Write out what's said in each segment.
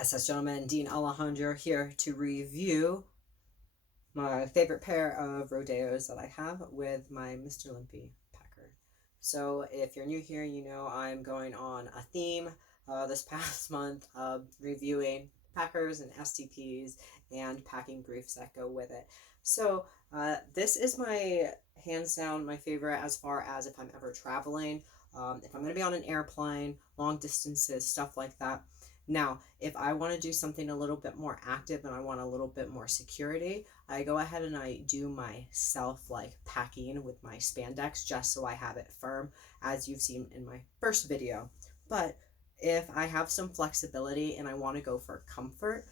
SS Gentleman Dean Alejandro here to review my favorite pair of Rodeos that I have with my Mr. Limpy Packer. So if you're new here, you know I'm going on a theme this past month of reviewing Packers and STPs and packing briefs that go with it. So this is my hands down my favorite as far as if I'm ever traveling, if I'm going to be on an airplane, long distances, stuff like that. Now, if I want to do something a little bit more active and I want a little bit more security, I go ahead and I do my self like packing with my spandex just so I have it firm, as you've seen in my first video. But if I have some flexibility and I want to go for comfort,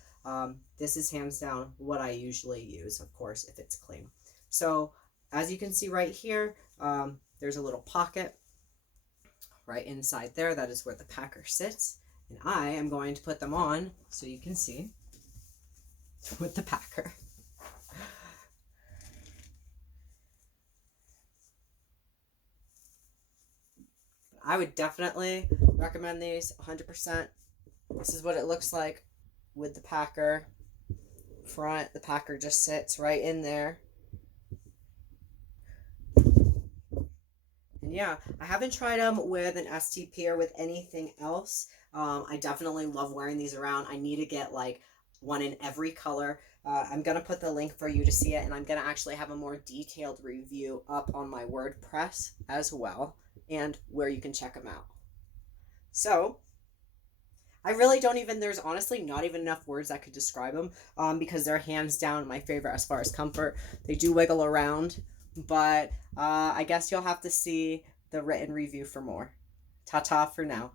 this is hands down what I usually use, of course, if it's clean. So as you can see right here, there's a little pocket right inside there. That is where the packer sits. And I am going to put them on so you can see with the packer. I would definitely recommend these 100%. This is what it looks like with the packer front. The packer just sits right in there. And yeah, I haven't tried them with an STP or with anything else. I definitely love wearing these around. I need to get like one in every color. I'm going to put the link for you to see it, and I'm going to actually have a more detailed review up on my WordPress as well, and where you can check them out. So I really don't even, there's honestly not even enough words that could describe them, because they're hands down my favorite as far as comfort. They do wiggle around, but I guess you'll have to see the written review for more. Ta-ta for now.